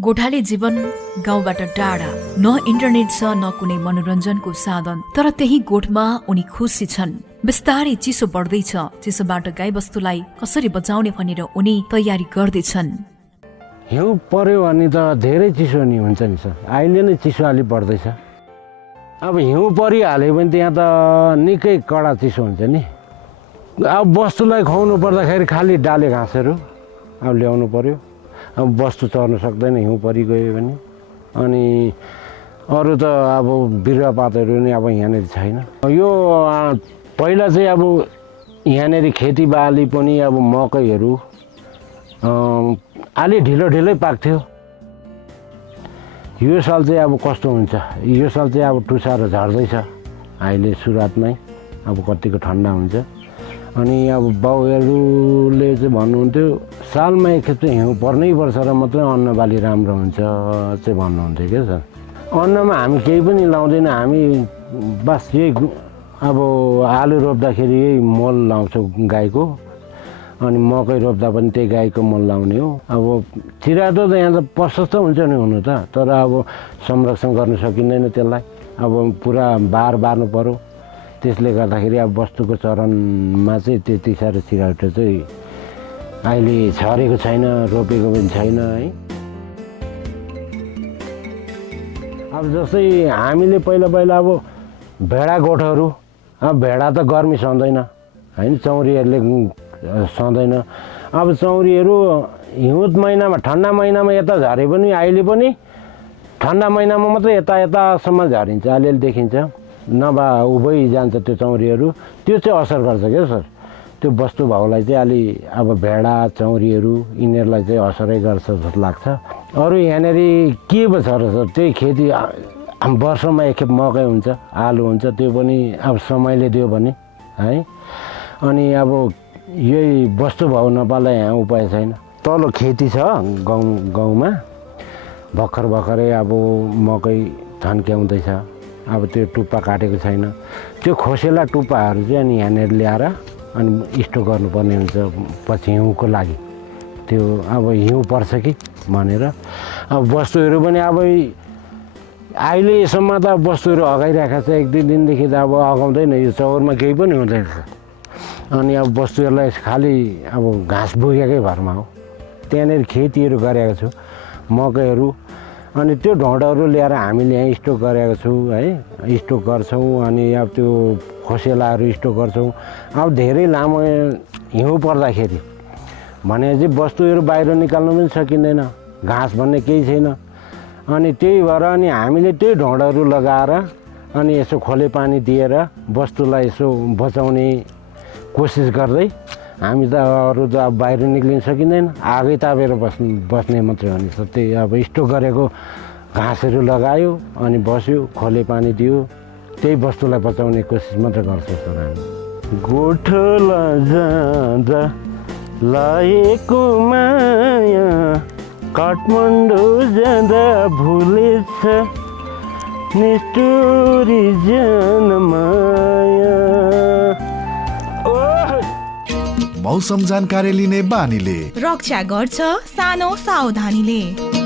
गोठाले जीवन गाउँबाट टाढा, न इन्टरनेट छ न कुनै मनोरञ्जनको साधन, तर त्यही गोठमा उनी खुसी छन्। बिस्तारै चिसो बढ्दैछ, चिसोबाट गाईबस्तुलाई कसरी बचाउने भनेर उनी तयारी गर्दैछन्। हिउँ पर्यो भने त धेरै चिसो नि हुन्छ नि सर, अहिले नै चिसो अलि बढ्दैछ। अब हिउँ परिहाल्यो भने त्यहाँ त निकै कडा चिसो हुन्छ नि। अब बस्तुलाई खुवाउनु पर्दाखेरि खालि डाले घाँसहरू अब ल्याउनु पर्यो। अब बस्तु चर्न सक्दैन हिउँ परिगयो भने। अनि अरू त अब बिरुवापातहरू नि अब यहाँनिर छैन। यो पहिला चाहिँ अब यहाँनिर खेतीबाली पनि अब मकैहरू अलि ढिलो पाक्थ्यो। यो साल चाहिँ अब कस्तो हुन्छ, यो साल चाहिँ अब टुसारो झर्दैछ अहिले सुरुवातमै, अब कतिको ठन्डा हुन्छ। अनि अब बाउहरूले चाहिँ भन्नुहुन्थ्यो सालमा एकखेप चाहिँ हिउँ पर्नै पर्छ र मात्रै अन्नबाली राम्रो हुन्छ चाहिँ भन्नुहुन्थ्यो क्या सर। अन्नमा हामी केही पनि लाउँदैन, हामी बस यही अब आलु रोप्दाखेरि यही मल लाउँछौँ गाईको, अनि मकै रोप्दा पनि त्यही गाईको मल लाउने हो। अब चिरातो त यहाँ त प्रशस्त हुन्छ नि हुनु त, तर अब संरक्षण गर्न सकिँदैन त्यसलाई। अब पुरा बार्नु पर्यो, त्यसले गर्दाखेरि अब बस्तुको चरनमा चाहिँ त्यति साह्रो चिराटो चाहिँ अहिले छरेको छैन, रोपेको पनि छैन है। अब जस्तै हामीले पहिला अब भेडा गोठहरू, अब भेडा त गर्मी सहँदैन होइन, चौरीहरूले सहँदैन। अब चौरीहरू हिउँद महिनामा, ठन्डा महिनामा यता झरे पनि अहिले पनि ठन्डा महिनामा मात्रै यतासम्म झरिन्छ, अलिअलि देखिन्छ, नभए उभै जान्छ त्यो चौरीहरू। त्यो चाहिँ असर गर्छ क्या सर, त्यो वस्तु भाउलाई चाहिँ अलि अब भेडा चौरीहरू यिनीहरूलाई चाहिँ असरै गर्छ जस्तो लाग्छ। अरू यहाँनिर के पो छ र सर, त्यही खेती वर्षमा एकखेप मकै हुन्छ, आलु हुन्छ, त्यो पनि अब समयले दियो भने है। अनि अब यही वस्तु भाउ नपाला यहाँ उपाय छैन। तल खेती छ गाउँमा, भर्खरै अब मकै थन्क्याउँदैछ, अब त्यो टुप्पा काटेको छैन। त्यो खोसेला टुप्पाहरू चाहिँ अनि यहाँनिर ल्याएर अनि स्टोक गर्नुपर्ने हुन्छ पछि हिउँको लागि। त्यो अब हिउँ पर्छ कि भनेर अब वस्तुहरू पनि अब अहिलेसम्म त वस्तुहरू अगाइरहेको छ, एक दुई दिनदेखि त अब अगाउँदैन, यो चौरमा केही पनि हुँदैन। अनि अब वस्तुहरूलाई खालि अब घाँस बोकेकै भरमा हो। त्यहाँनिर खेतीहरू गरेको छु, मकैहरू, अनि त्यो ढोँडहरू ल्याएर हामीले यहाँ स्टोक गरेको छु है, स्टोक गर्छौँ। अनि अब त्यो खोसेलाहरू स्टोक गर्छौँ। अब धेरै लामो हिउँ पर्दाखेरि भने चाहिँ वस्तुहरू बाहिर निकाल्नु पनि सकिँदैन, घाँस भन्ने केही छैन। अनि त्यही भएर अनि हामीले त्यही ढोँडहरू लगाएर अनि यसो खोले पानी दिएर वस्तुलाई यसो बचाउने कोसिस गर्दै, हामी त अरू त अब बाहिर निक्लिन सकिँदैन, आगै तापेर बस्ने मात्रै हो नि। त्यही अब स्टोक गरेको घाँसहरू लगायो अनि बस्यो, खोले पानी दियो, त्यही वस्तुलाई बचाउने कोसिस मात्रै गर्छौँ सर हामी। गोठला जाँदा लागेको माया काठमाडौँ जाँदा भुलेछ निष्ठुरी जनमाया। मौसम जानकारी लिने बानीले रक्षा गर्छ सानो सावधानीले।